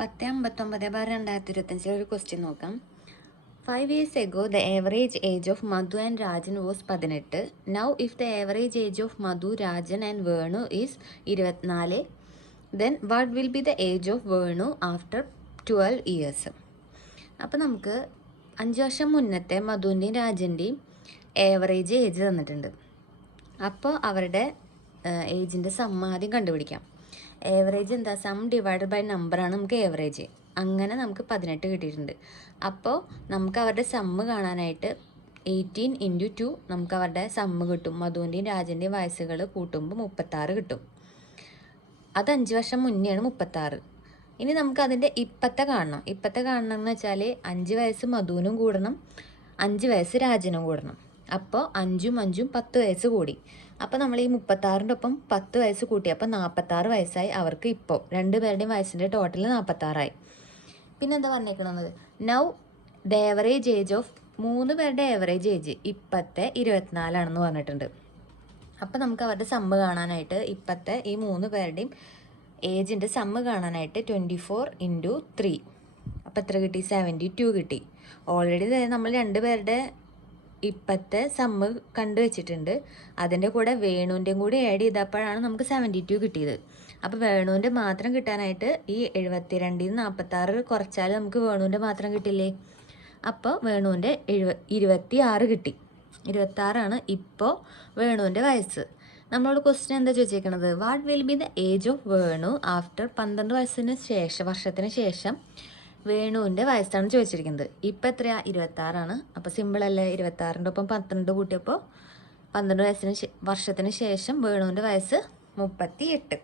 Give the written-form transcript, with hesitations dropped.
1059/2025 ഒരു ക്വസ്റ്റ്യൻ നോക്കാം. 5 years ago, the average age of Madhu and Rajan was 18. Now, if the average age of Madhu, Rajan and Venu is 24, then what will be the age of Venu after 12 years? അപ്പോൾ നമുക്ക് 5 വർഷം മുന്നത്തെ മധുവിൻ്റെയും രാജൻ്റെയും average age തന്നിട്ടുണ്ട്. അപ്പോൾ അവരുടെ ഏജിൻ്റെ ആദ്യം കണ്ടുപിടിക്കാം. Average എന്താ? സം ഡിവൈഡഡ് ബൈ നമ്പറാണ് നമുക്ക് ഏവറേജ്. അങ്ങനെ നമുക്ക് 18 കിട്ടിയിട്ടുണ്ട്. അപ്പോൾ നമുക്ക് അവരുടെ സമ്മ് കാണാനായിട്ട് 18 × 2 നമുക്ക് അവരുടെ സമ്മ് കിട്ടും. മധുവിൻ്റെയും രാജൻ്റെയും വയസ്സുകൾ കൂട്ടുമ്പോൾ 36 കിട്ടും. അത് 5 വർഷം മുന്നെയാണ് 36. ഇനി നമുക്ക് അതിൻ്റെ ഇപ്പത്തെ കാണണം. ഇപ്പത്തെ കാണണം എന്ന് വെച്ചാൽ 5 വയസ്സ് മധുവിനും കൂടണം, 5 വയസ്സ് രാജനും കൂടണം. അപ്പോൾ 5ഉം 5ഉം 10 വയസ്സ് കൂടി. അപ്പോൾ നമ്മൾ ഈ 36ൻ്റെ ഒപ്പം 10 വയസ്സ് കൂട്ടി. അപ്പോൾ 46 വയസ്സായി അവർക്ക്. ഇപ്പോൾ രണ്ടുപേരുടെയും വയസ്സിൻ്റെ ടോട്ടൽ 46ആയി. പിന്നെന്താ പറഞ്ഞേക്കണത്? Now the average age of 3 പേരുടെ ഏവറേജ് ഏജ് ഇപ്പത്തെ 24 പറഞ്ഞിട്ടുണ്ട്. അപ്പോൾ നമുക്ക് അവരുടെ സമ്മ് കാണാനായിട്ട് ഇപ്പത്തെ ഈ 3 പേരുടെയും ഏജിൻ്റെ സമ്മ് കാണാനായിട്ട് 24 × 3. അപ്പോൾ എത്ര കിട്ടി? 72 കിട്ടി. ഓൾറെഡി നമ്മൾ 2 പേരുടെ ഇപ്പത്തെ സമ്മ് കണ്ടു വെച്ചിട്ടുണ്ട്. അതിൻ്റെ കൂടെ വേണുവിൻ്റെയും കൂടി ആഡ് ചെയ്തപ്പോഴാണ് നമുക്ക് 72 കിട്ടിയത്. അപ്പോൾ വേണുവിൻ്റെ മാത്രം കിട്ടാനായിട്ട് ഈ 72 ൽ 46 കുറച്ചാൽ നമുക്ക് വേണുവിൻ്റെ മാത്രം കിട്ടില്ലേ? അപ്പോൾ വേണുവിൻ്റെ 26 കിട്ടി. 26 ഇപ്പോൾ വേണുവിൻ്റെ വയസ്സ്. നമ്മളോട് ക്വസ്റ്റ്യൻ എന്താ ചോദിച്ചേക്കണത്? What will be the age of Venu after 12 വർഷത്തിന് ശേഷം വേണുവിൻ്റെ വയസ്സാണ് ചോദിച്ചിരിക്കുന്നത്. ഇപ്പം എത്രയാ? 26. അപ്പോൾ സിമ്പിളല്ലേ? 26ൻ്റെ ഒപ്പം 12 കൂട്ടിയപ്പോൾ 12 വർഷത്തിന് ശേഷം വേണുവിൻ്റെ വയസ്സ് 38.